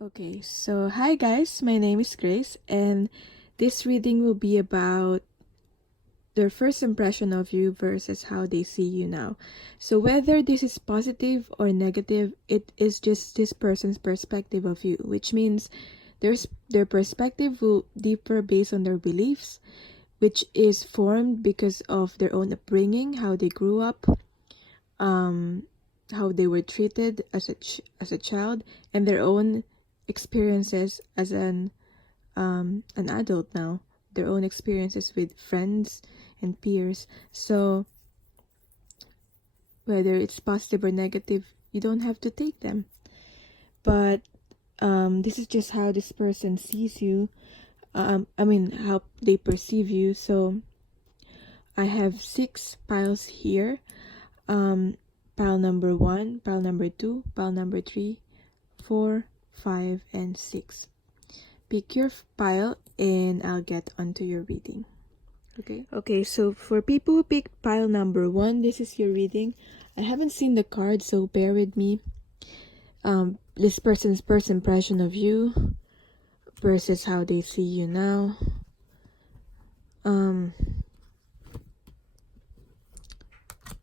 Okay, so hi guys, my name is Grace, and this reading will be about their first impression of you versus how they see you now. So, whether this is positive or negative, it is just this person's perspective of you, which means their perspective will differ based on their beliefs, which is formed because of their own upbringing, how they grew up, um, how they were treated as a child, and their own experiences as an adult now, their own experiences with friends and peers. So whether it's positive or negative, you don't have to take them. But this is just how this person sees you. How they perceive you. So I have 6 piles here. Pile number 1, pile number 2, pile number 3, 4, 5, and 6. Pick your pile and I'll get onto your reading. Okay, so for people who picked pile number 1, this is your reading. I haven't seen the card, so bear with me. This person's first impression of you versus how they see you now.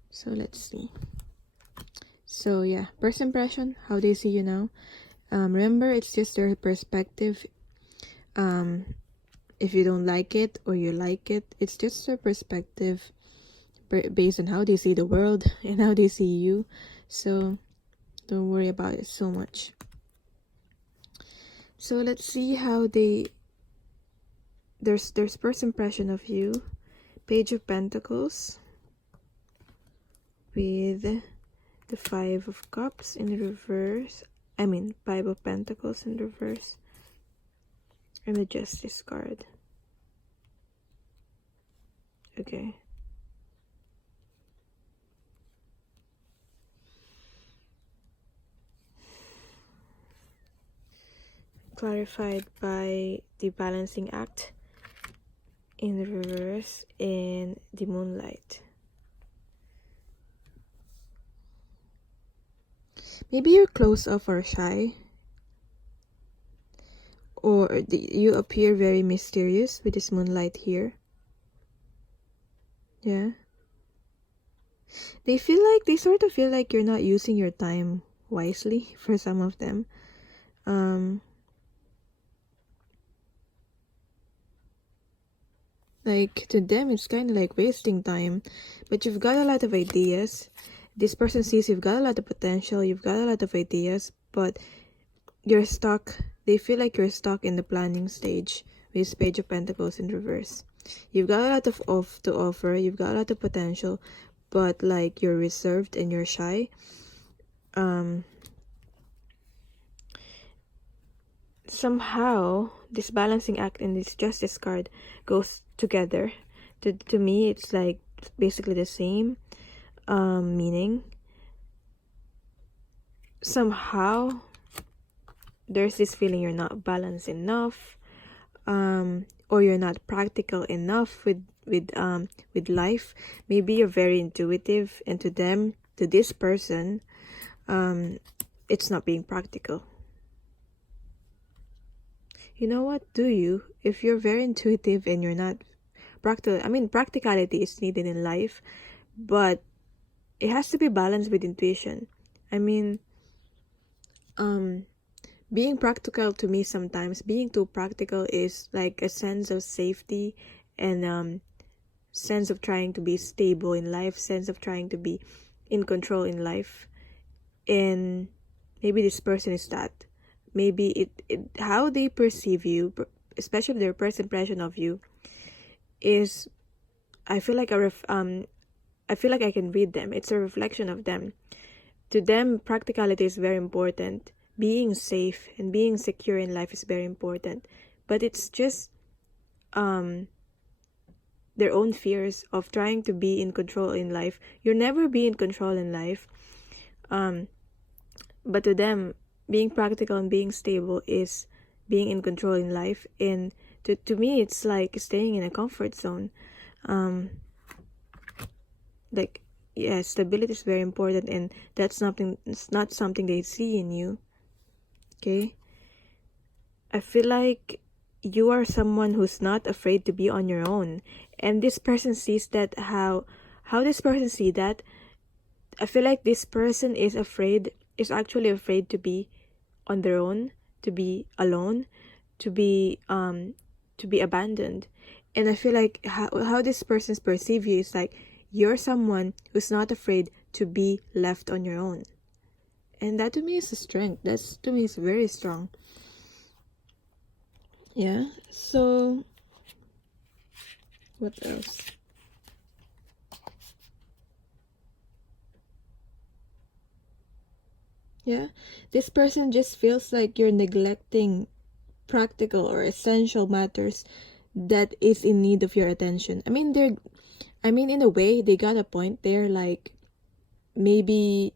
So let's see. So yeah, first impression, how they see you now. Remember, it's just their perspective. If you don't like it or you like it, it's just their perspective based on how they see the world and how they see you. So don't worry about it so much. So let's see how there's first impression of you. Page of Pentacles with the 5 of Cups in reverse. 5 of Pentacles in reverse. And the Justice card. Okay. Clarified by the Balancing Act in reverse and the Moonlight. Maybe you're closed off or shy. Or you appear very mysterious with this Moonlight here. Yeah. They sort of feel like you're not using your time wisely for some of them. Like to them it's kind of like wasting time, but you've got a lot of ideas. This person sees you've got a lot of potential, you've got a lot of ideas, but you're stuck. They feel like you're stuck in the planning stage with Page of Pentacles in reverse. You've got a lot to offer, you've got a lot of potential, but like you're reserved and you're shy. Somehow this Balancing Act and this Justice card goes together. To me it's like basically the same meaning. Somehow there's this feeling you're not balanced enough, or you're not practical enough with life. Maybe you're very intuitive, and to this person, it's not being practical. You know what? If you're very intuitive and you're not practical, practicality is needed in life, but it has to be balanced with intuition. Being practical, to me, sometimes being too practical is like a sense of safety and sense of trying to be stable in life, sense of trying to be in control in life. And maybe this person is that. Maybe how they perceive you, especially their first impression of you, is I feel like I can read them. It's a reflection of them. To them, practicality is very important. Being safe and being secure in life is very important. But it's just their own fears of trying to be in control in life. You'll never be in control in life. But to them, being practical and being stable is being in control in life. And to me, it's like staying in a comfort zone. Stability is very important, and it's not something they see in you. Okay, I feel like you are someone who's not afraid to be on your own. And this person sees that how this person see that, I feel like this person is actually afraid to be on their own, to be alone, to be abandoned. And I feel like how this person's perceive you is like you're someone who's not afraid to be left on your own. And that to me is a strength. That's to me is very strong. Yeah. So what else? Yeah. This person just feels like you're neglecting practical or essential matters that is in need of your attention. I mean, in a way they got a point there, like maybe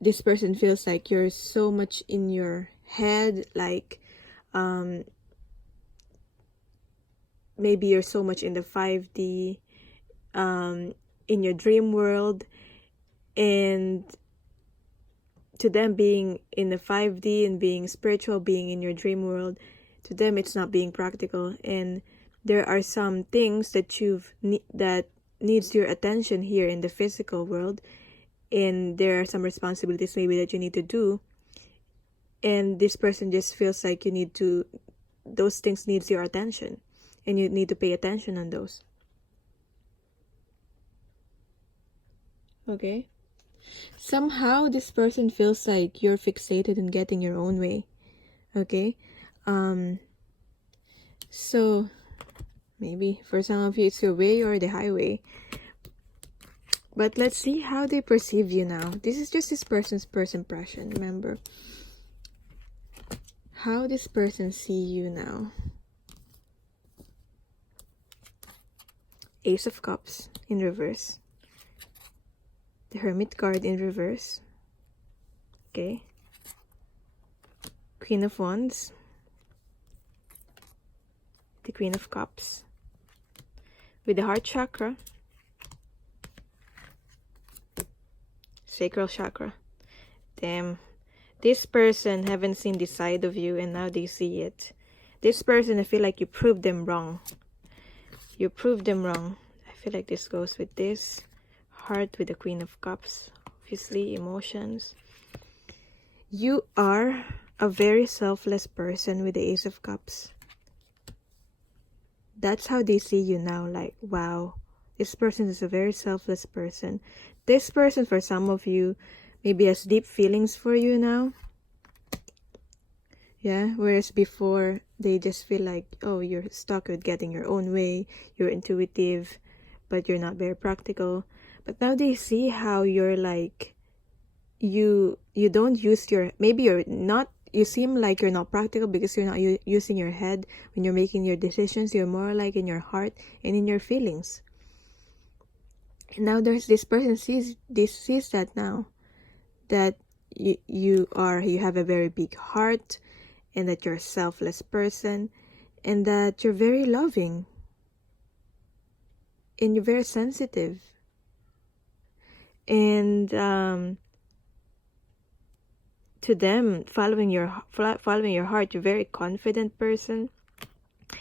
this person feels like you're so much in your head, like maybe you're so much in the 5D, in your dream world, and to them being in the 5D and being spiritual, being in your dream world, to them it's not being practical. And there are some things that that needs your attention here in the physical world, and there are some responsibilities maybe that you need to do, and this person just feels like those things needs your attention, and you need to pay attention on those. Okay. Somehow this person feels like you're fixated in getting your own way. Okay. So maybe for some of you it's your way or the highway. But let's see how they perceive you now. This is just this person's first impression, remember. How this person see you now. Ace of Cups in reverse. The Hermit card in reverse. Okay. Queen of Wands. The Queen of Cups. With the Heart Chakra. Sacral Chakra. Damn. This person haven't seen this side of you and now they see it. This person, I feel like you proved them wrong. You proved them wrong. I feel like this goes with this. Heart with the Queen of Cups. Obviously, emotions. You are a very selfless person with the Ace of Cups. That's how they see you now. Like, wow, this person is a very selfless person. This person, for some of you, maybe has deep feelings for you now. Yeah, whereas before, they just feel like, oh, you're stuck with getting your own way. You're intuitive, but you're not very practical. But now they see how you're like, you don't use your, maybe you're not, you seem like you're not practical because you're not using your head when you're making your decisions. You're more like in your heart and in your feelings. And now there's this person sees that now, that you have a very big heart, and that you're a selfless person, and that you're very loving, and you're very sensitive. And to them, following your heart, you're a very confident person.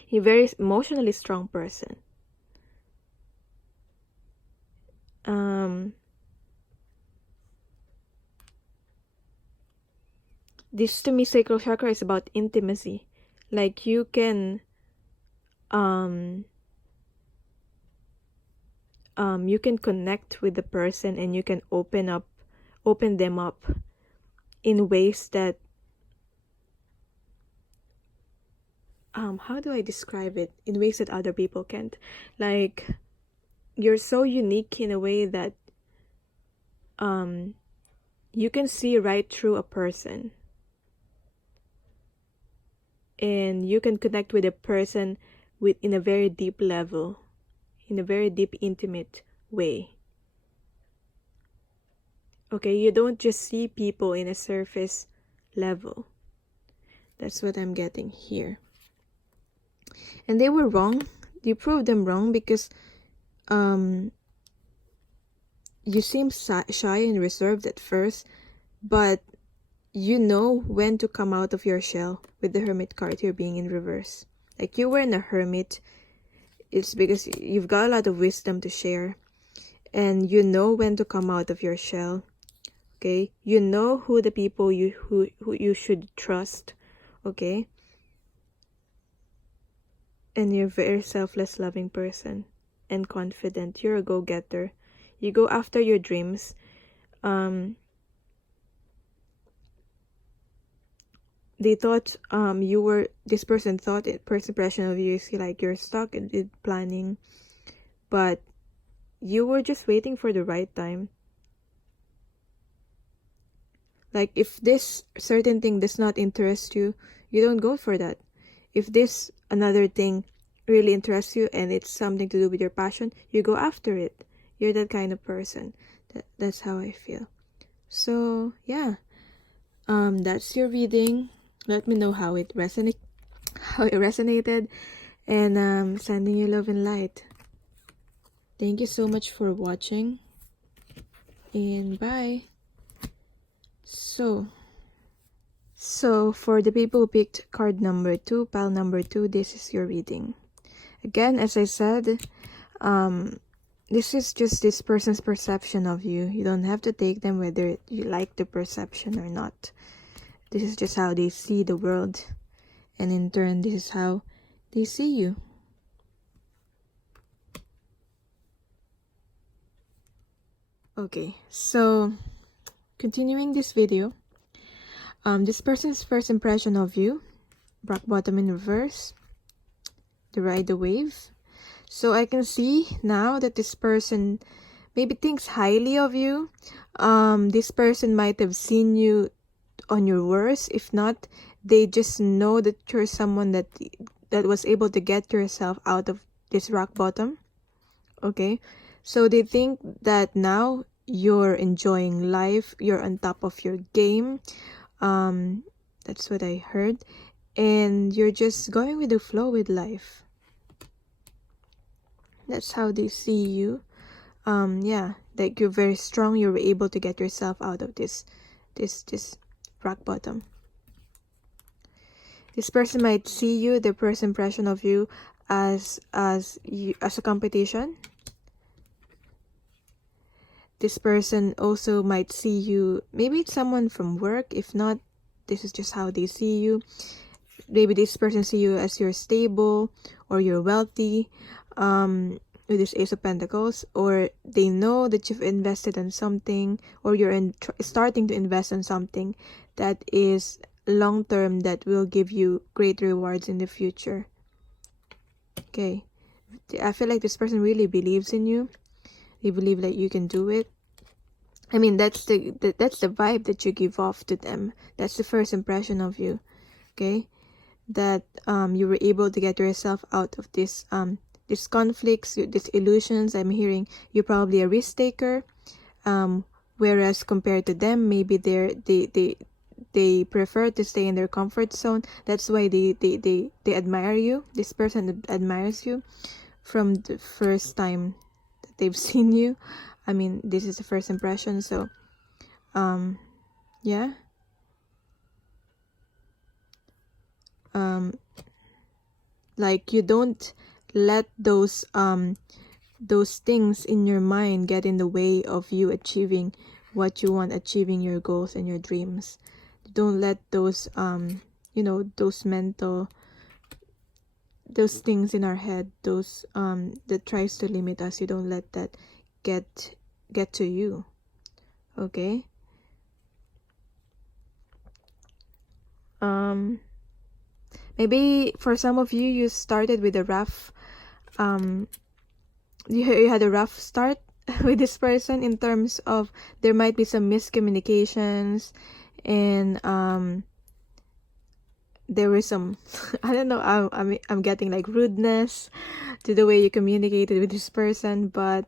You're a very emotionally strong person. This to me, sacral chakra is about intimacy. Like you can you can connect with the person, and you can open them up in ways that how do I describe it? In ways that other people can't. Like, you're so unique in a way that you can see right through a person, and you can connect with a person in a very deep level, in a very deep, intimate way. Okay, you don't just see people in a surface level. That's what I'm getting here. And they were wrong. You proved them wrong because you seem shy and reserved at first, but you know when to come out of your shell with the Hermit card here being in reverse. Like you were in a hermit. It's because you've got a lot of wisdom to share. And you know when to come out of your shell. Okay? You know who the people who you should trust. Okay? And you're a very selfless, loving person. And confident. You're a go-getter. You go after your dreams. They thought this person thought first impression of you is like you're stuck in planning, but you were just waiting for the right time. Like if this certain thing does not interest you, you don't go for that. If this another thing really interests you and it's something to do with your passion, you go after it. You're that kind of person. That's how I feel. So yeah, that's your reading. Let me know how it resonated, and sending you love and light. Thank you so much for watching, and bye. So for the people who picked card number 2, pile number 2, this is your reading. Again, as I said, this is just this person's perception of you. You don't have to take them whether you like the perception or not. This is just how they see the world. And in turn, this is how they see you. Okay, so continuing this video, this person's first impression of you, rock bottom in reverse, the ride the wave. So I can see now that this person maybe thinks highly of you. This person might have seen you on your worst. If not, they just know that you're someone that was able to get yourself out of this rock bottom. Okay, so they think that now you're enjoying life, you're on top of your game. That's what I heard, and you're just going with the flow with life. That's how they see you. Yeah, like you're very strong. You're able to get yourself out of this rock bottom. This person might see you, the first impression of you, as a competition. This person also might see you, maybe it's someone from work. If not, this is just how they see you. Maybe this person see you as you're stable or you're wealthy, with this Ace of Pentacles, or they know that you've invested in something, or you're starting to invest in something that is long term, that will give you great rewards in the future. Okay, I feel like this person really believes in you. They believe that you can do it. I mean, that's the vibe that you give off to them. That's the first impression of you. Okay, that you were able to get yourself out of this these conflicts, these illusions. I'm hearing you're probably a risk taker, whereas compared to them, maybe they prefer to stay in their comfort zone. That's why they admire you. This person admires you from the first time that they've seen you. I mean, this is the first impression. So yeah, like you don't let those things in your mind get in the way of you achieving what you want, achieving your goals and your dreams. Don't let those those mental, those things in our head, those that tries to limit us, you don't let that get to you. Okay, maybe for some of you, you started with a rough you had a rough start with this person, in terms of there might be some miscommunications, and there were some I don't know, I'm getting like rudeness to the way you communicated with this person, but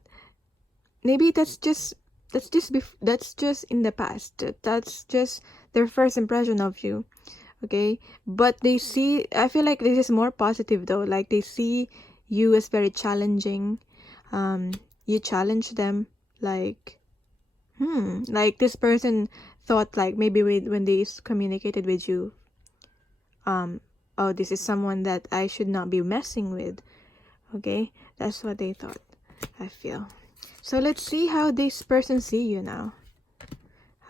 maybe that's just in the past. That's just their first impression of you. Okay, but I feel like this is more positive though. Like they see you as very challenging. You challenge them, like this person thought like maybe when they communicated with you, oh, this is someone that I should not be messing with. Okay, that's what they thought, I feel. So let's see how this person see you now.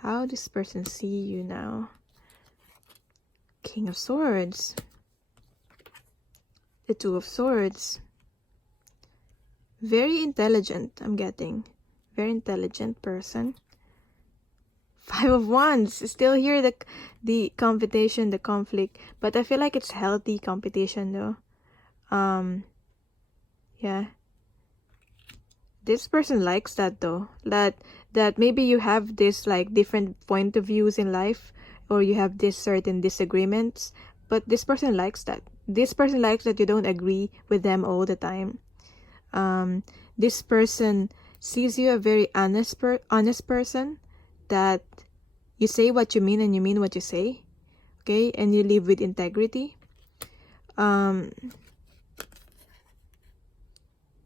How this person see you now. King of Swords. The Two of Swords. Very intelligent, I'm getting. Very intelligent person. Five of Wands. Still here the competition, the conflict. But I feel like it's healthy competition though. Yeah. This person likes that though. That maybe you have this like different point of views in life, or you have this certain disagreements, but this person likes that. This person likes that you don't agree with them all the time. This person sees you a very honest person, that you say what you mean and you mean what you say, okay, and you live with integrity.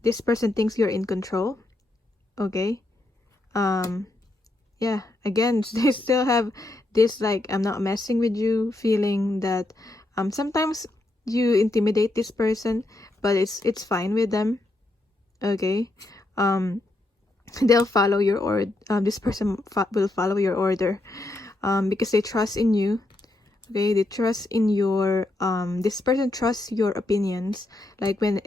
This person thinks you're in control, okay. Yeah, again, they still have this like I'm not messing with you feeling, that sometimes you intimidate this person, but it's fine with them, okay. They'll follow your order. This person will follow your order, because they trust in you, okay. They trust in your this person trusts your opinions. Like when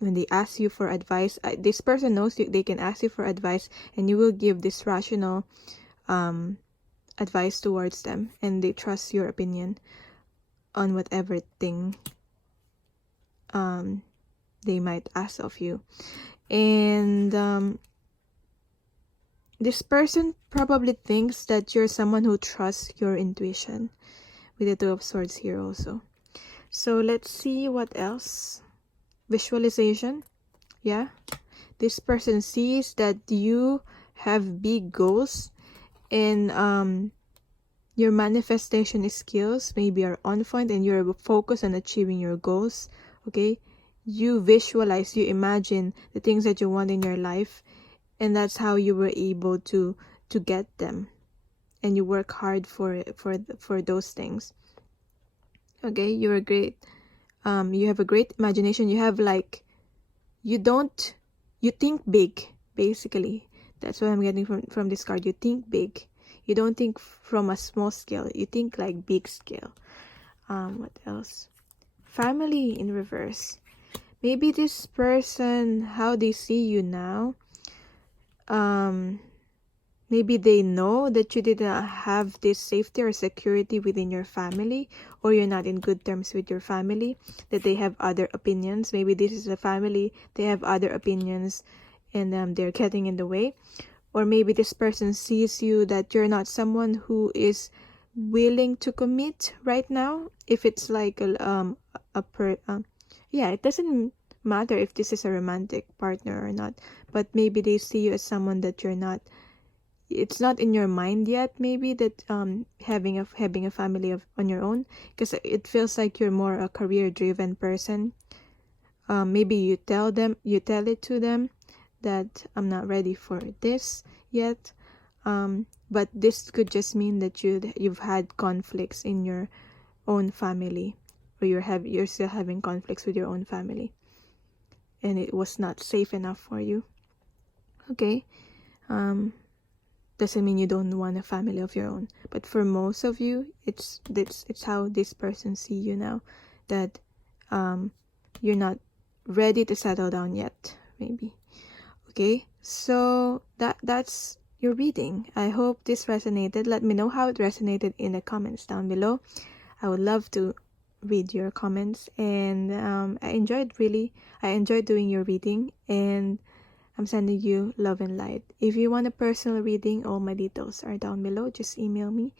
they ask you for advice, this person knows they can ask you for advice, and you will give this rational advice towards them, and they trust your opinion on whatever thing they might ask of you. And this person probably thinks that you're someone who trusts your intuition, with the Two of Swords here also. So let's see what else. Visualization. Yeah, this person sees that you have big goals, and your manifestation skills maybe are on point, and you're focused on achieving your goals, okay. You visualize, you imagine the things that you want in your life, and that's how you were able to get them, and you work hard for those things, okay. You're great. You have a great imagination. You have like, you think big, basically. That's what I'm getting from this card. You think big. You don't think from a small scale. You think like big scale. What else? Family in reverse. Maybe this person, how they see you now, maybe they know that you did not have this safety or security within your family, or you're not in good terms with your family, that they have other opinions. Maybe this is a family, they have other opinions, and they're getting in the way. Or maybe this person sees you that you're not someone who is willing to commit right now. If it's like yeah, it doesn't matter if this is a romantic partner or not, but maybe they see you as someone that you're not, it's not in your mind yet, maybe, that having a family on your own, because it feels like you're more a career driven person. Maybe you tell it to them that I'm not ready for this yet, but this could just mean that you've had conflicts in your own family, or you're still having conflicts with your own family, and it was not safe enough for you, okay. Doesn't mean you don't want a family of your own, but for most of you, it's how this person see you now, that you're not ready to settle down yet, maybe, okay. So that's your reading. I hope this resonated. Let me know how it resonated in the comments down below. I would love to read your comments, and I enjoyed doing your reading, and I'm sending you love and light. If you want a personal reading, all my details are down below. Just email me,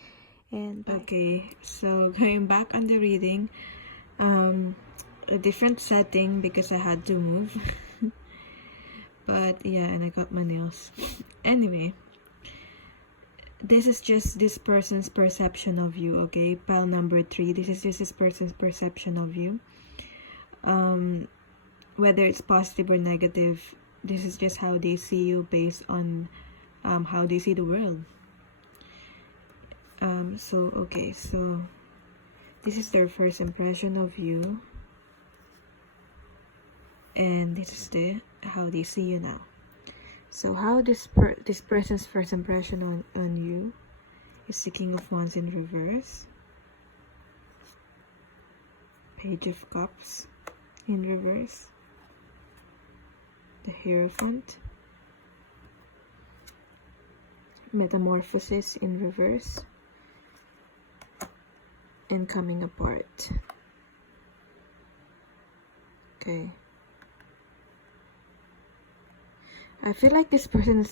and bye. Okay, so going back on the reading, a different setting because I had to move. But yeah, and I got my nails. Anyway, this is just this person's perception of you, okay? Pile number 3. This is just this person's perception of you. Whether it's positive or negative, this is just how they see you based on how they see the world. Okay, so this is their first impression of you, and this is how they see you now. So how this person's first impression on you is the King of Wands in reverse, Page of Cups in reverse, the Hierophant, Metamorphosis in reverse, and Coming Apart. Okay. I feel like this person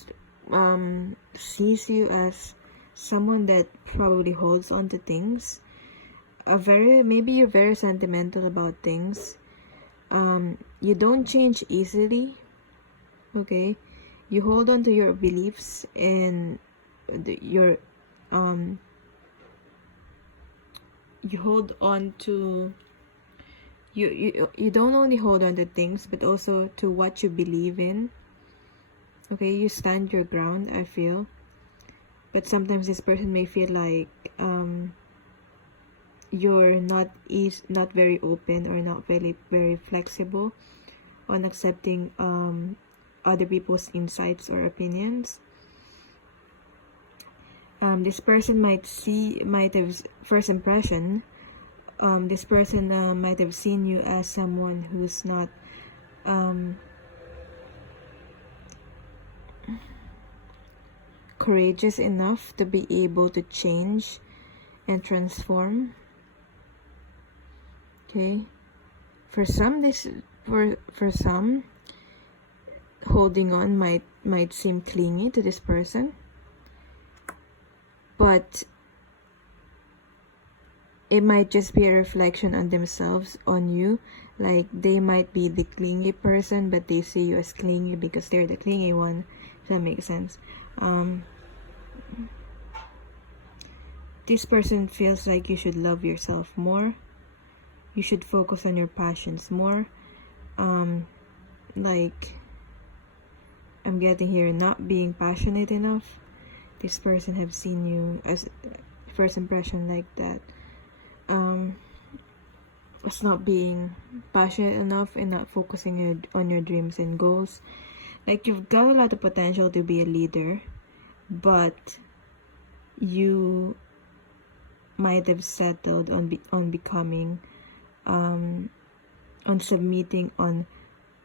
sees you as someone that probably holds on to things. Maybe you're very sentimental about things. You don't change easily. Okay, you hold on to your beliefs and you hold on to you don't only hold on to things but also to what you believe in. Okay, you stand your ground, I feel. But sometimes this person may feel like you're not very open or not very flexible on accepting other people's insights or opinions. This person might have first impression. This person might have seen you as someone who's not courageous enough to be able to change and transform. Okay, for some holding on might seem clingy to this person, but it might just be a reflection on themselves, on you. Like they might be the clingy person, but they see you as clingy because they're the clingy one. If that makes sense. This person feels like you should love yourself more. You should focus on your passions more. Like I'm getting here, not being passionate enough. This person have seen you as first impression like that. It's not being passionate enough and not focusing on your dreams and goals. Like you've got a lot of potential to be a leader, but you might have settled on becoming on submitting on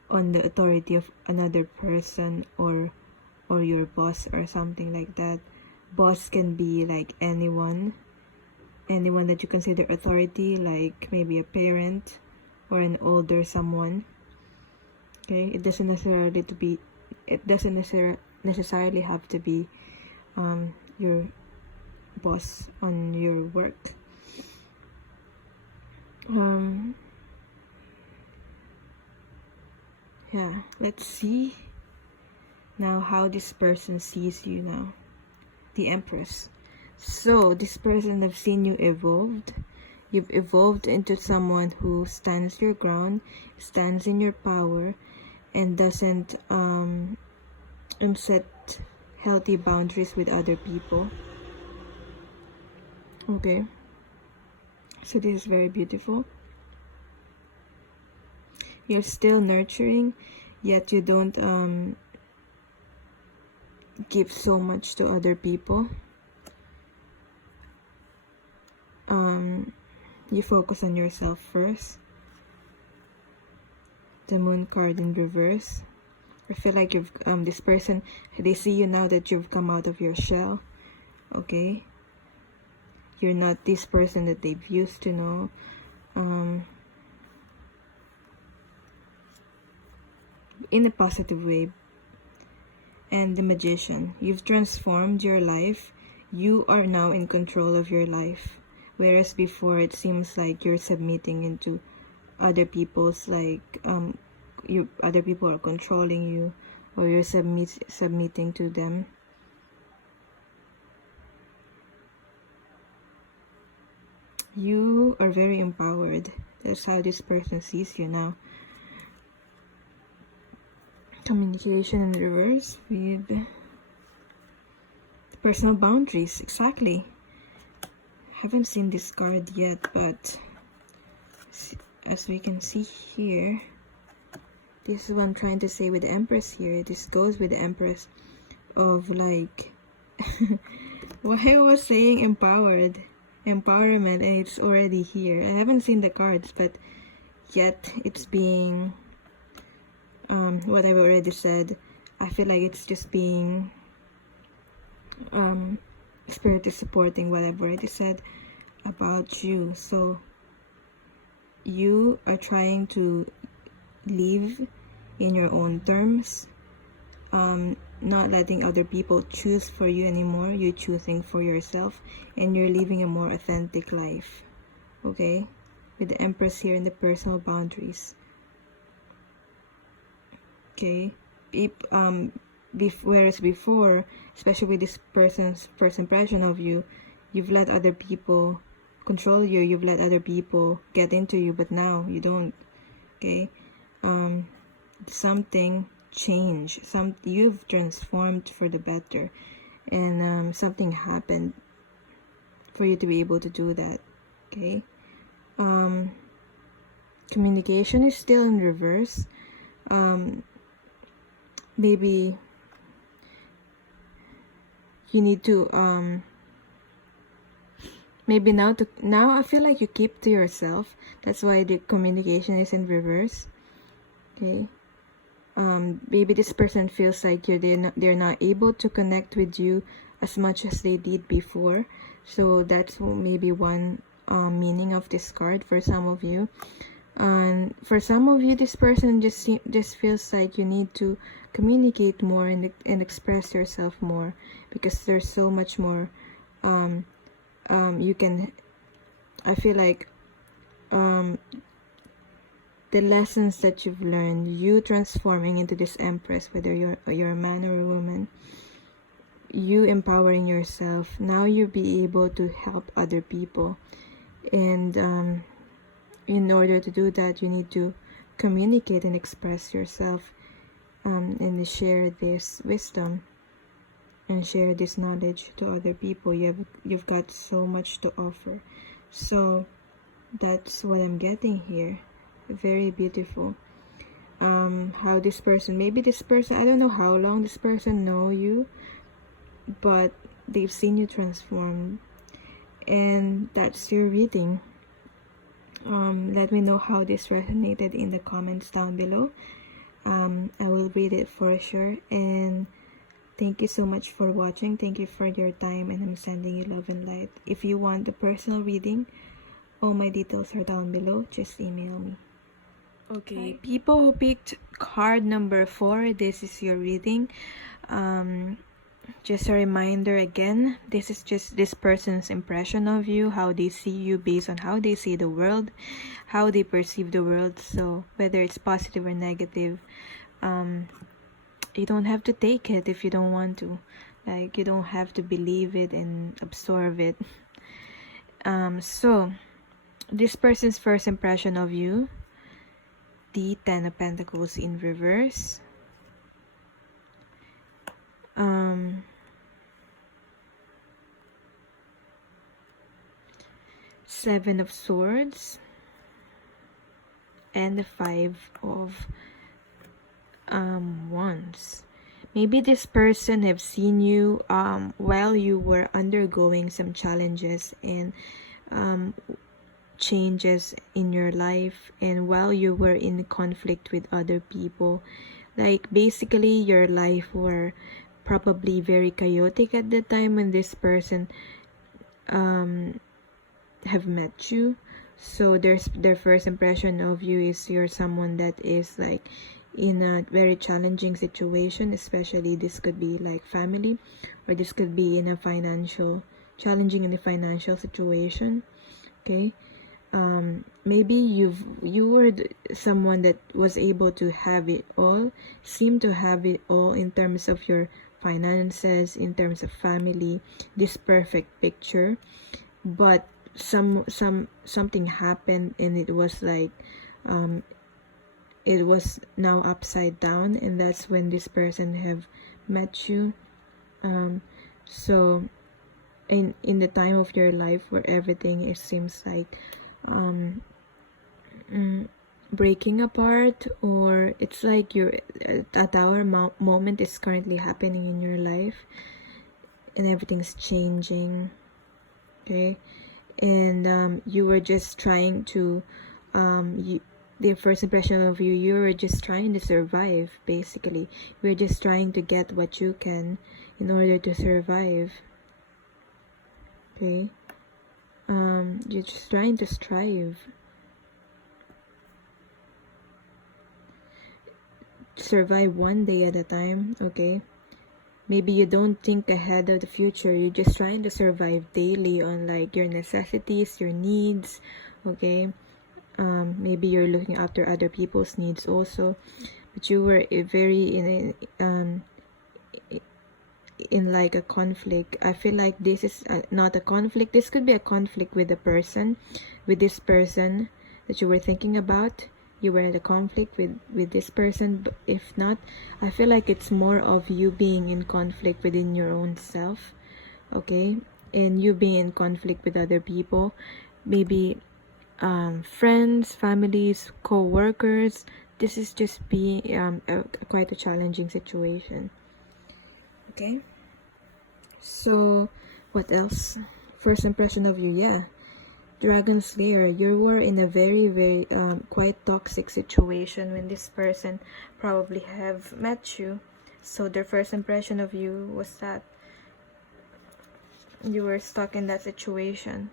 the authority of another person or your boss or something like that. Boss can be like anyone that you consider authority, like maybe a parent or an older someone. Okay, it doesn't necessarily have to be your boss on your work. Yeah, let's see now how this person sees you now. The Empress. So this person have seen you evolved. You've evolved into someone who stands your ground, stands in your power, and doesn't set healthy boundaries with other people. Okay, so this is very beautiful. You're still nurturing, yet you don't give so much to other people. You focus on yourself first. The Moon card in reverse. I feel like you've this person, they see you now that you've come out of your shell. Okay, you're not this person that they've used to know. In a positive way. And the Magician. You've transformed your life. You are now in control of your life. Whereas before it seems like you're submitting into other people's, like other people are controlling you, or you're submitting to them. You are very empowered. That's how this person sees you now. Communication in reverse with personal boundaries. Exactly. haven't seen this card yet, but as we can see here, this is what I'm trying to say with the Empress here. This goes with the Empress of like what I was saying, empowerment, and it's already here. I haven't seen the cards, but yet it's being what I've already said. I feel like it's just being Spirit is supporting what I've already said about you. So you are trying to live in your own terms, not letting other people choose for you anymore. You're choosing for yourself, and you're living a more authentic life. Okay, with the Empress here and the personal boundaries. Okay, whereas before, especially with this person's first impression of you, you've let other people control you, you've let other people get into you, but now you don't. Okay, something changed, you've transformed for the better, and something happened for you to be able to do that. Okay, communication is still in reverse. Maybe you need to maybe now I feel like you keep to yourself. That's why the communication is in reverse. Okay, maybe this person feels like they're not able to connect with you as much as they did before. So that's maybe one meaning of this card for some of you. And for some of you, this person just feels like you need to communicate more and express yourself more, because there's so much more you can. I feel like the lessons that you've learned, you transforming into this Empress, whether you're a man or a woman, you empowering yourself. Now you'll be able to help other people, and in order to do that, you need to communicate and express yourself, and share this wisdom and share this knowledge to other people. You've got so much to offer. So that's what I'm getting here. Very beautiful. How this person, maybe this person, I don't know how long this person know you, but they've seen you transform, and that's your reading. Let me know how this resonated in the comments down below. I will read it for sure, and thank you so much for watching. Thank you for your time, and I'm sending you love and light. If you want the personal reading, all my details are down below. Just email me. Okay, people who picked card number 4, this is your reading. Just a reminder again, this is just this person's impression of you, how they see you based on how they see the world, how they perceive the world. So whether it's positive or negative, you don't have to take it if you don't want to. Like, you don't have to believe it and absorb it. So this person's first impression of you, the 10 of Pentacles in reverse. Seven of Swords and the 5 of Wands. Maybe this person have seen you while you were undergoing some challenges and changes in your life, and while you were in conflict with other people. Like, basically your life were probably very chaotic at the time when this person have met you. So their first impression of you is you're someone that is like in a very challenging situation, especially this could be like family, or this could be in a challenging in a financial situation. Okay, maybe you were someone that was able to have it all, seem to have it all in terms of your finances, in terms of family, this perfect picture, but something happened, and it was like it was now upside down, and that's when this person have met you. So in the time of your life where everything, it seems like breaking apart, or it's like you're a tower moment is currently happening in your life, and everything's changing. Okay, and you were just trying to the first impression of you were just trying to survive. Basically, you're just trying to get what you can in order to survive. Okay, you're just trying to strive, survive one day at a time. Okay, maybe you don't think ahead of the future, you're just trying to survive daily on like your necessities, your needs. Okay, maybe you're looking after other people's needs also, but you were very in like a conflict. I feel like this is not a conflict. This could be a conflict with the person, with this person that you were thinking about. You were in a conflict with this person, but if not, I feel like it's more of you being in conflict within your own self. Okay, and you being in conflict with other people, maybe friends, families, co-workers. This is just being quite a challenging situation. Okay, so what else? First impression of you, yeah, Dragon Slayer. You were in a very quite toxic situation when this person probably have met you. So their first impression of you was that you were stuck in that situation.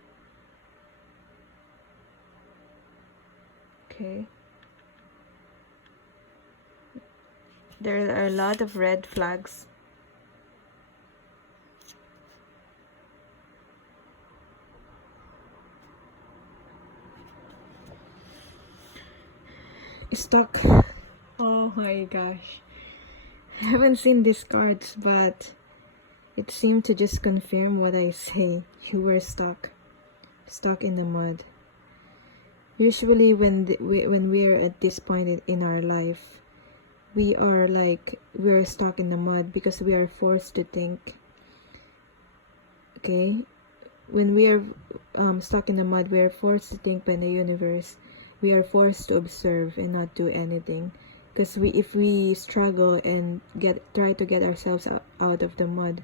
Okay, there are a lot of red flags. Stuck. Oh my gosh, I haven't seen these cards, but it seemed to just confirm what I say. You were stuck in the mud. Usually when we're at this point in our life, we're stuck in the mud because we are forced to think. Okay, when we are stuck in the mud, we are forced to think by the universe. We are forced to observe and not do anything, because if we struggle and try to get ourselves out of the mud,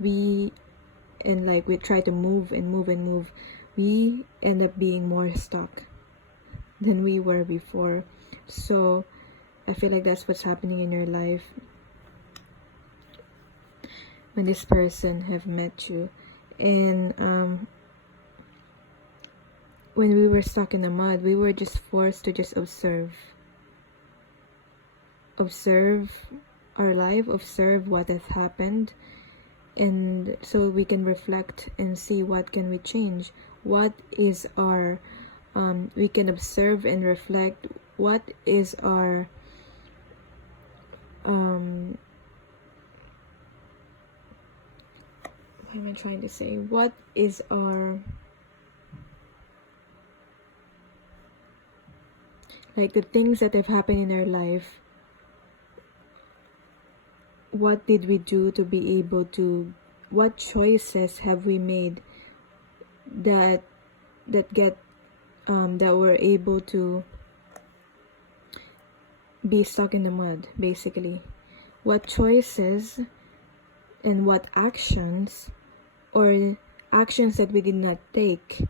we try to move, we end up being more stuck than we were before. So I feel like that's what's happening in your life when this person have met you. And when we were stuck in the mud, we were just forced to just observe our life, observe what has happened, and so we can reflect and see what can we change, what is our we can observe and reflect what is our what am I trying to say, what is our like the things that have happened in our life. What did we do to be able to, what choices have we made that were able to be stuck in the mud, basically. What choices and what actions, or actions that we did not take,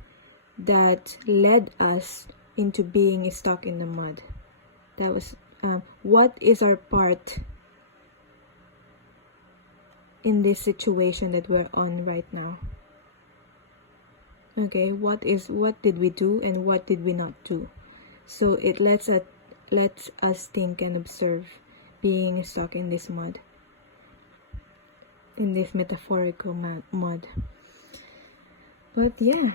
that led us into being stuck in the mud. That was what is our part in this situation that we're on right now. Okay, what did we do and what did we not do? So it lets us think and observe being stuck in this mud, in this metaphorical mud. But yeah,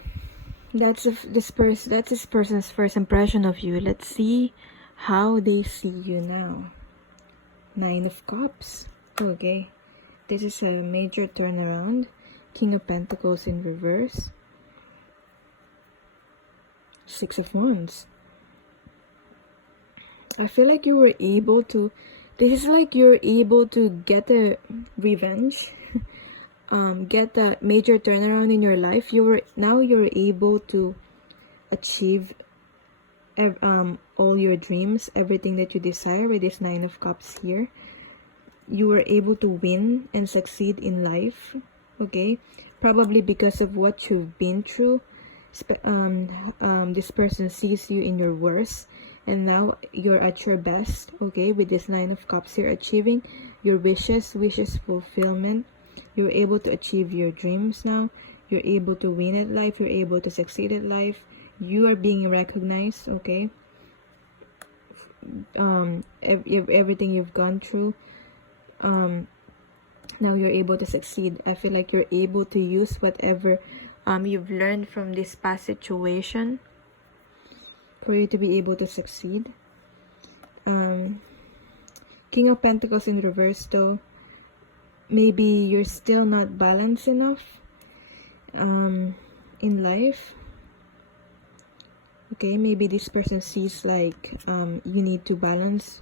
that's this person's first impression of you. Let's see how they see you now. 9 of Cups. Okay, this is a major turnaround. King of Pentacles in reverse. 6 of Wands. I feel like you were able to, this is like you're able to get a revenge get a major turnaround in your life. You're able to achieve all your dreams, everything that you desire with this Nine of Cups here. You were able to win and succeed in life, okay? Probably because of what you've been through. This person sees you in your worst, and now you're at your best, okay? With this Nine of Cups, you're achieving your wishes fulfillment. You're able to achieve your dreams now. You're able to win at life. You're able to succeed at life. You are being recognized, okay? Everything you've gone through, now you're able to succeed. I feel like you're able to use whatever you've learned from this past situation for you to be able to succeed. King of Pentacles in reverse though. Maybe you're still not balanced enough in life. Okay, maybe this person sees like you need to balance,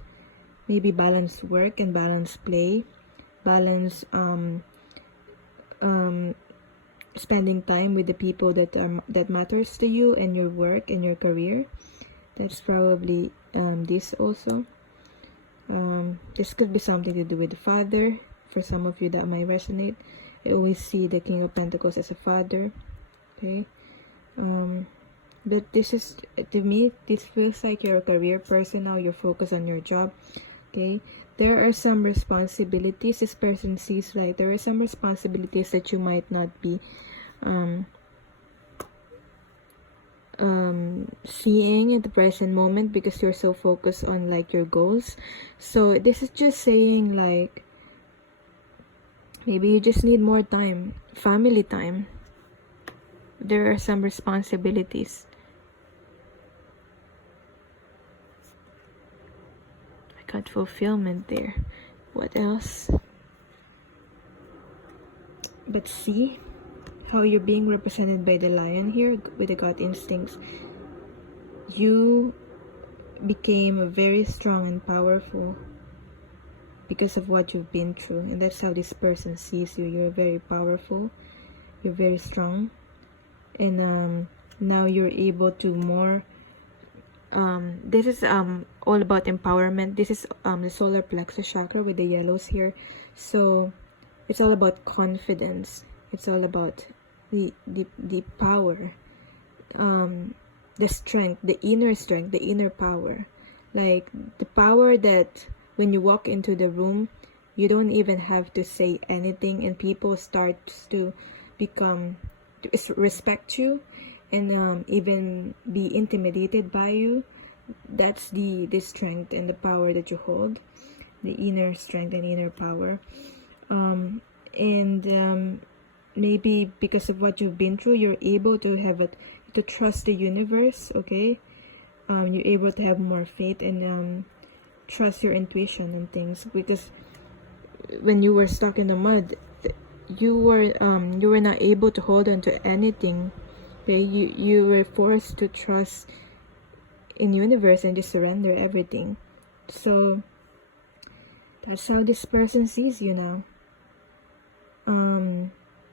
maybe balance work and balance play, balance spending time with the people that matters to you, and your work and your career. That's probably this also. This could be something to do with the father. For some of you that might resonate, I always see the King of Pentacles as a father. Okay, but this is, to me, this feels like you're a career person now. You're focused on your job. Okay, there are some responsibilities this person sees, like there are some responsibilities that you might not be seeing at the present moment because you're so focused on like your goals. So this is just saying like maybe you just need more time, family time. There are some responsibilities. I got fulfillment there. What else? But see how you're being represented by the lion here with the gut instincts. You became very strong and powerful because of what you've been through, and that's how this person sees you. You're very powerful, you're very strong, and now you're able to more this is all about empowerment. This is the solar plexus chakra with the yellows here. So it's all about confidence. It's all about the power, the strength, the inner power. Like the power that when you walk into the room, you don't even have to say anything, and people start to respect you, and even be intimidated by you. That's the strength and the power that you hold, the inner strength and inner power. Maybe because of what you've been through, you're able to to trust the universe. Okay, you're able to have more faith and trust your intuition and things, because when you were stuck in the mud, you were not able to hold on to anything. Okay, you were forced to trust in universe and just surrender everything. So that's how this person sees you now.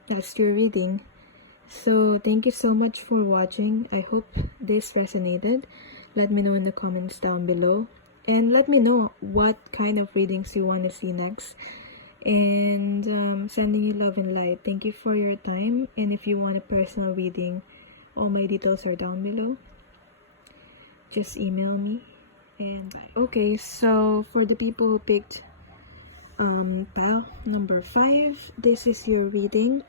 That's your reading. So thank you so much for watching. I hope this resonated. Let me know in the comments down below, and let me know what kind of readings you want to see next. And sending you love and light. Thank you for your time. And if you want a personal reading, all my details are down below. Just email me, and bye. Okay, so for the people who picked pile number 5, this is your reading.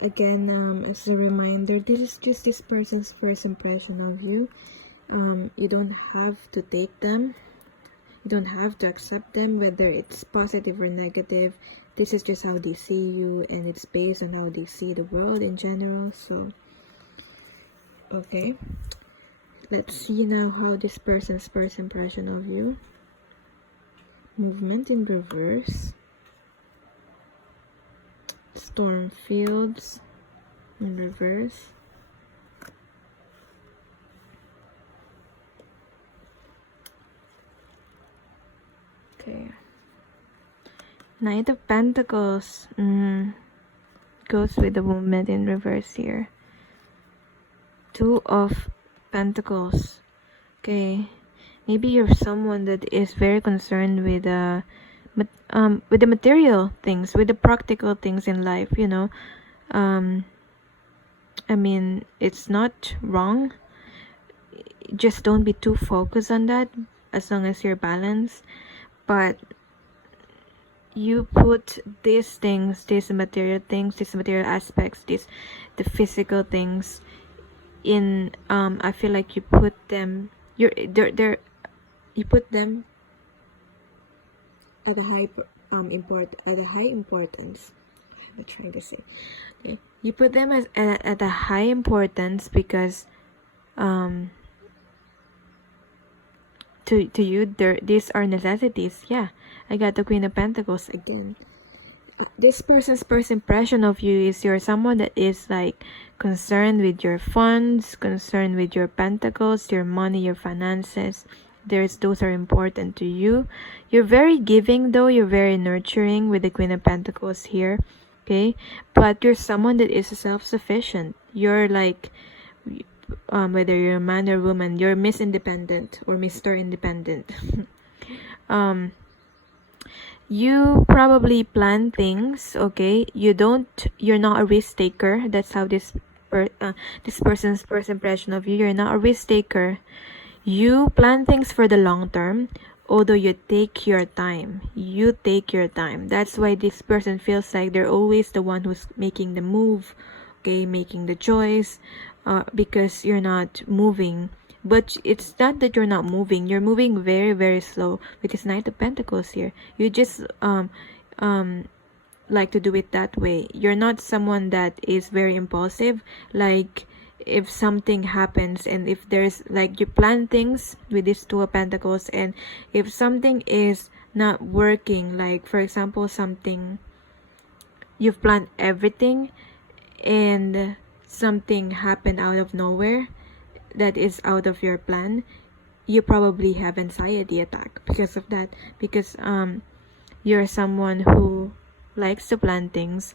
Again, as a reminder, this is just this person's first impression of you. You don't have to take them. You don't have to accept them, whether it's positive or negative. This is just how they see you, and it's based on how they see the world in general. So, okay. Let's see now how this person's first impression of you. Movement in reverse. Storm fields in reverse. Okay. Knight of Pentacles. goes with the movement in reverse here. Two of Pentacles. Okay, maybe you're someone that is very concerned with the material things, with the practical things in life, you know. I mean, it's not wrong, just don't be too focused on that, as long as you're balanced. But you put these things, these material things, these material aspects, the physical things in, I feel like you put them, you put them at a high importance. I'm trying to say, okay. You put them at a high importance because to you, these are necessities. Yeah, I got the Queen of Pentacles again. This person's first impression of you is you're someone that is like concerned with your funds, concerned with your pentacles, your money, your finances. Those are important to you. You're very giving though, you're very nurturing with the Queen of Pentacles here. Okay, but you're someone that is self-sufficient. You're like, whether you're a man or woman, you're Miss Independent or Mr. Independent. You probably plan things, okay? You're not a risk taker. That's how this person's first impression of you. You're not a risk taker. You plan things for the long term, although you take your time. You take your time. That's why this person feels like they're always the one who's making the move, okay, making the choice, because you're not moving. But it's not that you're not moving. You're moving very, very slow with this Knight of Pentacles here. You just like to do it that way. You're not someone that is very impulsive. Like, if something happens and if there's like, you plan things with this Two of Pentacles, and if something is not working, like for example, something, you've planned everything and something happened out of nowhere that is out of your plan, you probably have anxiety attack because of that, because you're someone who likes to plan things,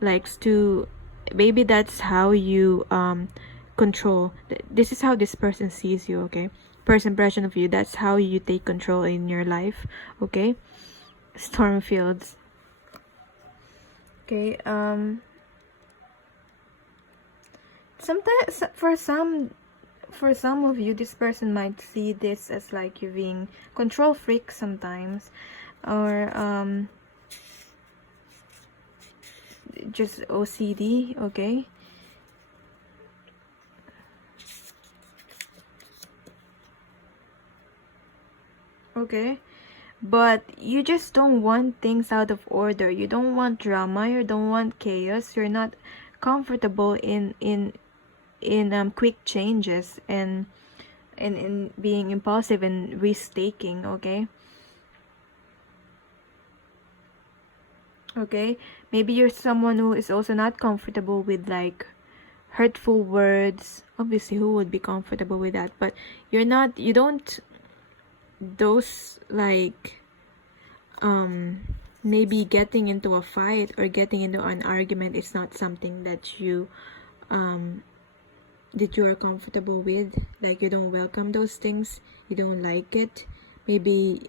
likes to, maybe that's how you control. This is how this person sees you, okay? First impression of you, that's how you take control in your life, okay? Stormfields. Okay, sometimes for some of you, this person might see this as like you being control freak sometimes, or just OCD, okay? Okay, but you just don't want things out of order. You don't want drama, you don't want chaos. You're not comfortable in quick changes and in being impulsive and risk taking, okay? Okay, maybe you're someone who is also not comfortable with like hurtful words. Obviously, who would be comfortable with that? But you don't, those like maybe getting into a fight or getting into an argument is not something that you are comfortable with. Like, you don't welcome those things, you don't like it. Maybe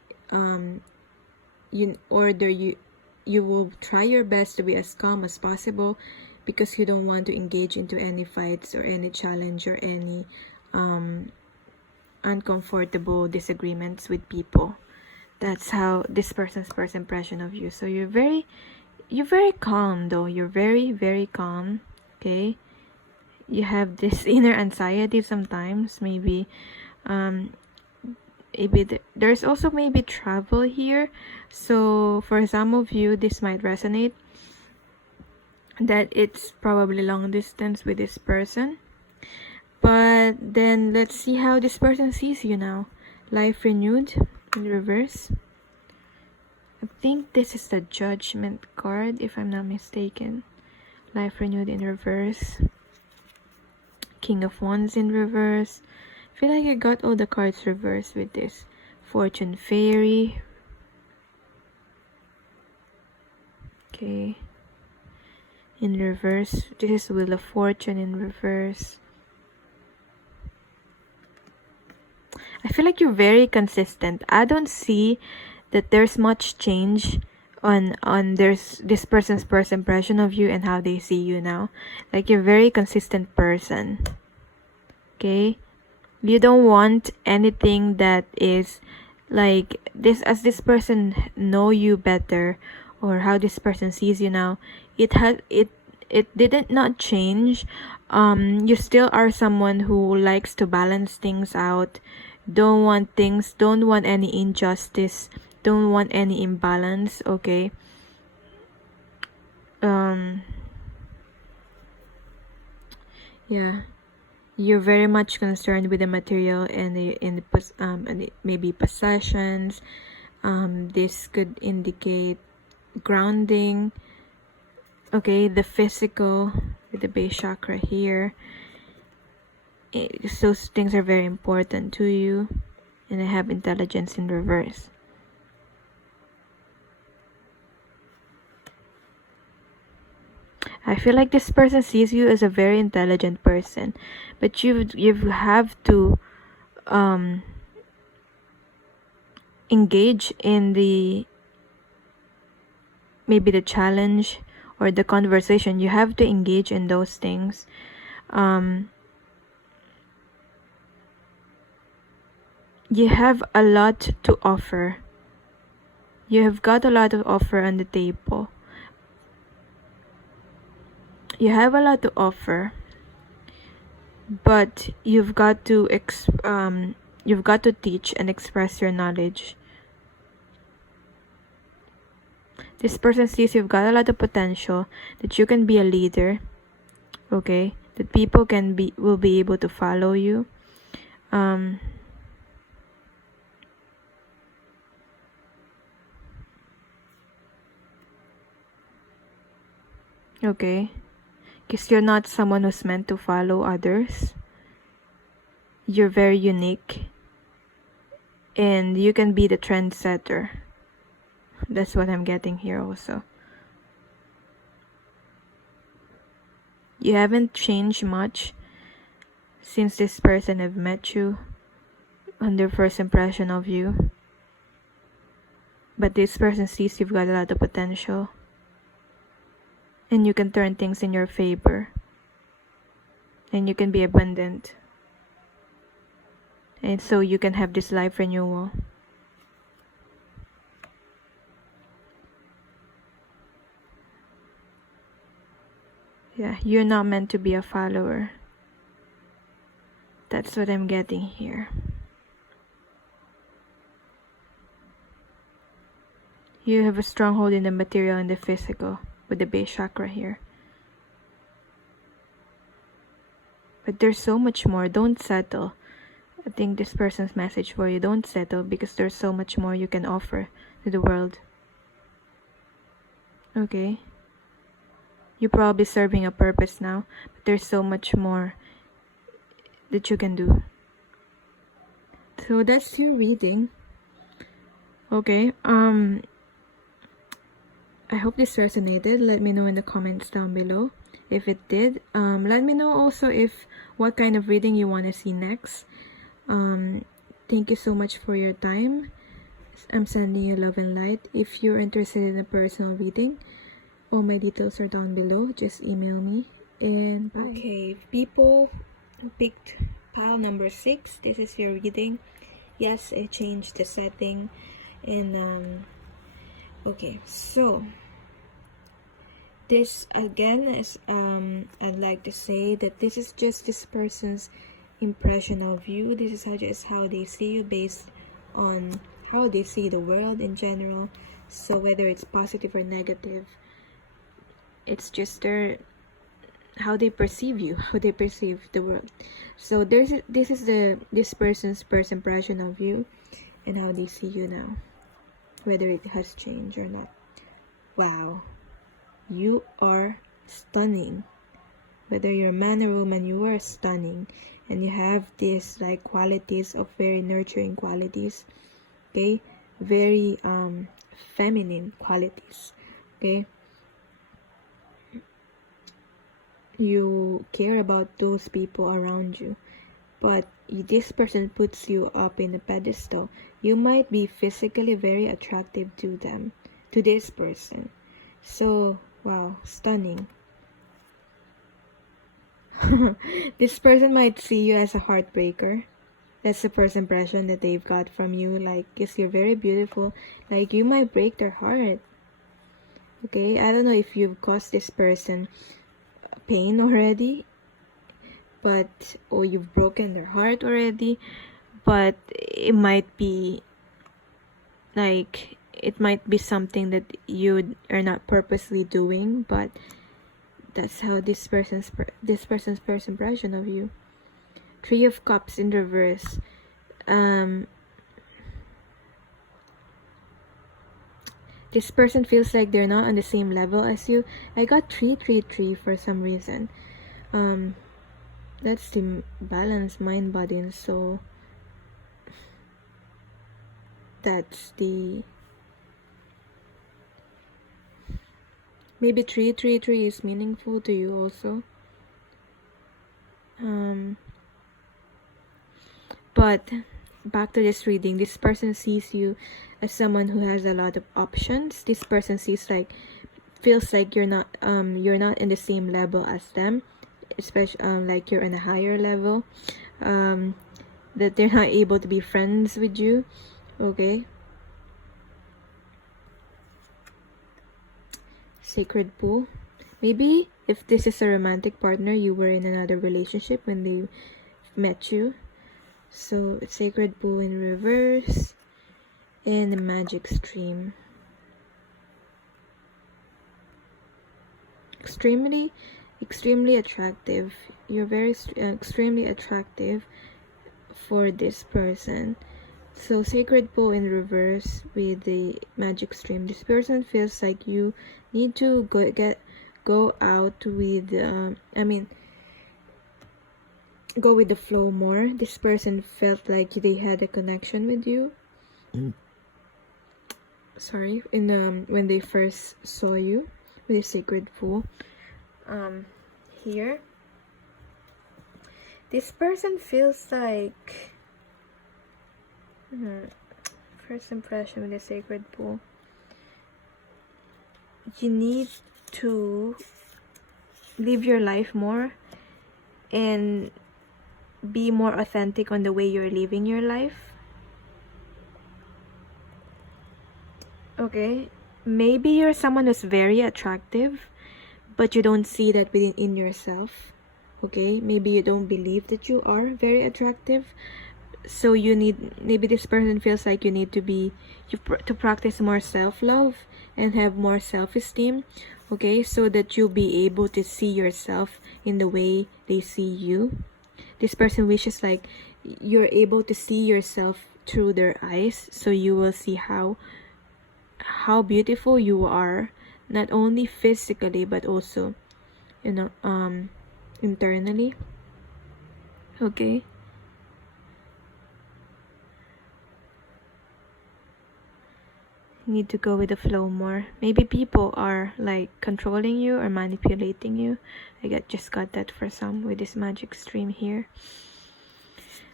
you will try your best to be as calm as possible because you don't want to engage into any fights or any challenge or any uncomfortable disagreements with people. That's how this person's first impression of you. So you're very calm though. You're very, very calm, okay? You have this inner anxiety sometimes. Maybe there's also maybe travel here. So for some of you, this might resonate, that it's probably long distance with this person. But then let's see how this person sees you now. Life renewed in reverse. I think this is the Judgment card, if I'm not mistaken. Life renewed in reverse. King of Wands in reverse. I feel like I got all the cards reversed with this. Fortune Fairy. Okay. in reverse. This is Wheel of Fortune in reverse. I feel like you're very consistent. I don't see that there's much change on this person's first impression of you and how they see you now. Like, you're a very consistent person. Okay? You don't want anything that is like this, as this person know you better, or how this person sees you now. It didn't not change. You still are someone who likes to balance things out. Don't want any injustice, don't want any imbalance. Okay. Yeah, you're very much concerned with the material and maybe possessions. This could indicate grounding. Okay, the physical with the base chakra here. Those things are very important to you. And I have intelligence in reverse. I feel like this person sees you as a very intelligent person, but you have to engage in maybe the challenge or the conversation. You have to engage in those things. You have a lot to offer. You have got a lot to offer on the table. You have a lot to offer, but you've got to teach and express your knowledge. This person sees you've got a lot of potential, that you can be a leader. Okay, that people will be able to follow you. Okay, because you're not someone who's meant to follow others. You're very unique, and you can be the trendsetter. That's what I'm getting here also. You haven't changed much since this person have met you on their first impression of you. But this person sees you've got a lot of potential, and you can turn things in your favor, and you can be abundant, and so you can have this life renewal. Yeah, you're not meant to be a follower. That's what I'm getting here. You have a stronghold in the material and the physical with the base chakra here. But there's so much more. Don't settle. I think this person's message for you, don't settle, because there's so much more you can offer to the world. Okay? You're probably serving a purpose now, but there's so much more that you can do. So that's your reading. Okay, I hope this resonated. Let me know in the comments down below if it did. Let me know also if what kind of reading you want to see next. Thank you so much for your time. I'm sending you love and light. If you're interested in a personal reading, all my details are down below. Just email me, and bye. Okay, people who picked pile number 6, this is your reading. Yes, I changed the setting, and okay, so this again is I'd like to say that this is just this person's impression of you. This is just how they see you based on how they see the world in general. So whether it's positive or negative, it's just how they perceive you, how they perceive the world. So this is this person's first impression of you and how they see you now, whether it has changed or not. Wow, you are stunning. Whether you're a man or woman, you are stunning, and you have these like qualities of very nurturing qualities. Okay, very feminine qualities. Okay, you care about those people around you, but this person puts you up in a pedestal. You might be physically very attractive to them, to this person. So, wow, stunning. This person might see you as a heartbreaker. That's the first impression that they've got from you. Like, yes, you're very beautiful. Like, you might break their heart. Okay, I don't know if you've caused this person pain already, or you've broken their heart already, but it might be like, it might be something that you are not purposely doing, but that's how this person's first impression of you. Three of Cups in reverse. This person feels like they're not on the same level as you. I got 333 for some reason. That's the balance, mind, body, and soul. That's the... Maybe 333 is meaningful to you also. But back to this reading, this person sees you as someone who has a lot of options. This person feels like you're not in the same level as them, especially like you're in a higher level, that they're not able to be friends with you. Okay. Sacred Pool. Maybe if this is a romantic partner, you were in another relationship when they met you. So it's Sacred Pool in reverse and the Magic Stream. Extremely attractive. You're very extremely attractive for this person. So Sacred Pool in reverse with the Magic Stream. This person feels like you need to go out with go with the flow more. This person felt like they had a connection with you. Sorry, when they first saw you with the Sacred Pool. Here, this person feels like first impression with the Sacred Pool. You need to live your life more and be more authentic on the way you're living your life. Okay, maybe you're someone who's very attractive, but you don't see that within yourself. Okay, maybe you don't believe that you are very attractive. So maybe this person feels like you need to practice more self-love and have more self-esteem, okay, so that you'll be able to see yourself in the way they see you. This person wishes like you're able to see yourself through their eyes, so you will see how beautiful you are, not only physically but also internally. Okay. Need to go with the flow more. Maybe people are like controlling you or manipulating you. Just got that for some with this Magic Stream here.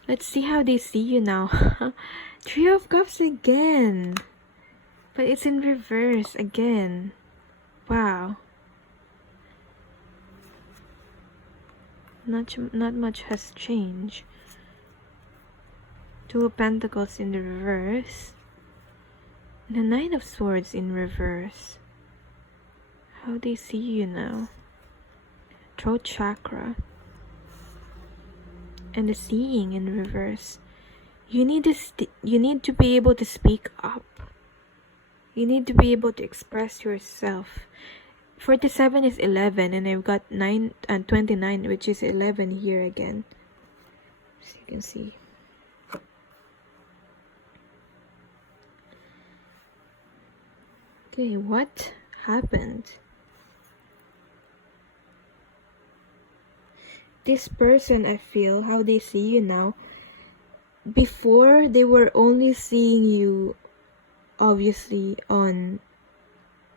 Let's see how they see you now. Three of Cups again, but it's in reverse again. Wow. Not much has changed. Two of Pentacles in the reverse. The Nine of Swords in reverse. How they see you now. Throat chakra. And the Seeing in reverse. You need to be able to speak up. You need to be able to express yourself. 47 is 11, and I've got 9 and 29, which is 11 here again. So you can see. Okay, what happened? This person, I feel, how they see you now. Before, they were only seeing you, obviously, on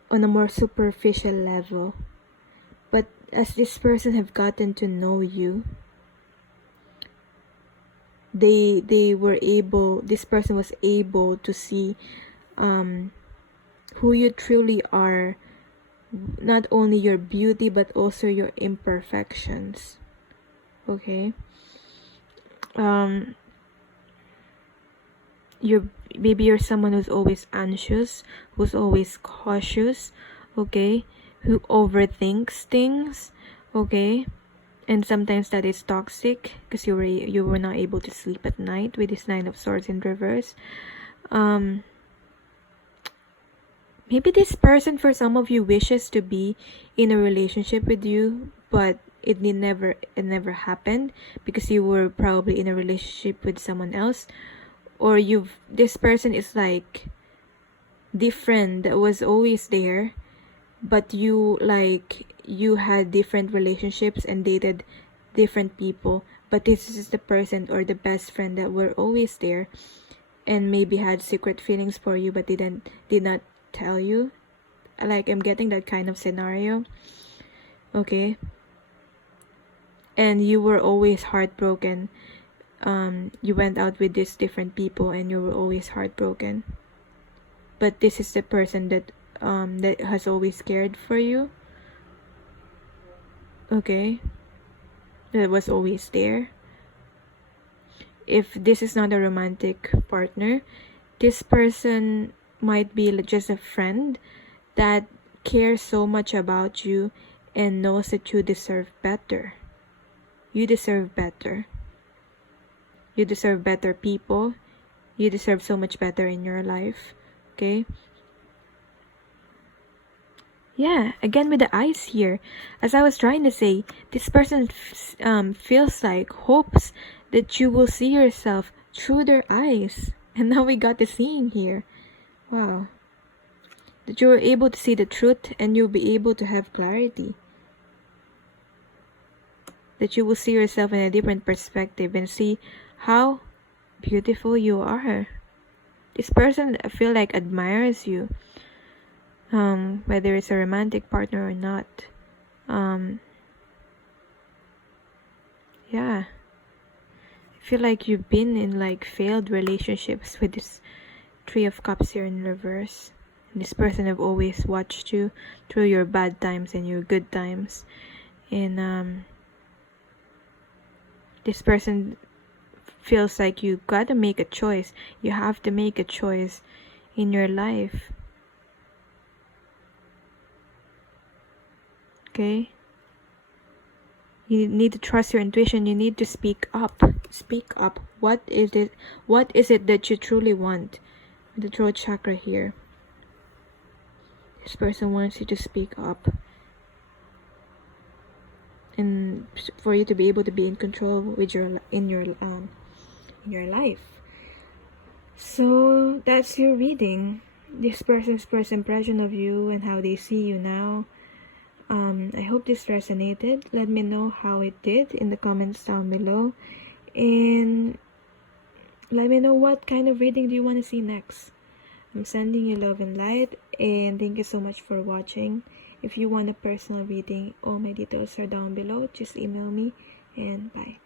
a more superficial level. But as this person have gotten to know you, this person was able to see who you truly are, not only your beauty but also your imperfections. Okay, you're someone who's always anxious, who's always cautious, okay, who overthinks things, okay, and sometimes that is toxic because you were not able to sleep at night with this Nine of Swords in reverse. Maybe this person, for some of you, wishes to be in a relationship with you, but it never happened because you were probably in a relationship with someone else, or this person is like different that was always there, but you had different relationships and dated different people, but this is the person or the best friend that were always there and maybe had secret feelings for you but did not tell you. Like, I'm getting that kind of scenario. Okay, and you were always heartbroken. You went out with these different people and you were always heartbroken, but this is the person that has always cared for you. Okay, that was always there. If this is not a romantic partner, this person might be just a friend that cares so much about you and knows that you deserve better. You deserve better. You deserve better people. You deserve so much better in your life. Okay? Yeah, again with the eyes here. As I was trying to say, this person feels like, hopes that you will see yourself through their eyes. And now we got the seeing here. Wow. That you were able to see the truth and you'll be able to have clarity. That you will see yourself in a different perspective and see how beautiful you are. This person, I feel like, admires you. Whether it's a romantic partner or not. Yeah. I feel like you've been in like failed relationships with this Three of Cups here in reverse. And this person have always watched you through your bad times and your good times. And this person feels like you gotta make a choice. You have to make a choice in your life. Okay? You need to trust your intuition. You need to speak up. Speak up. What is it that you truly want? The throat chakra here. This person wants you to speak up. And for you to be able to be in control with in your life. So that's your reading. This person's first impression of you and how they see you now. I hope this resonated. Let me know how it did in the comments down below. And let me know what kind of reading do you want to see next. I'm sending you love and light. And thank you so much for watching. If you want a personal reading, all my details are down below. Just email me. And bye.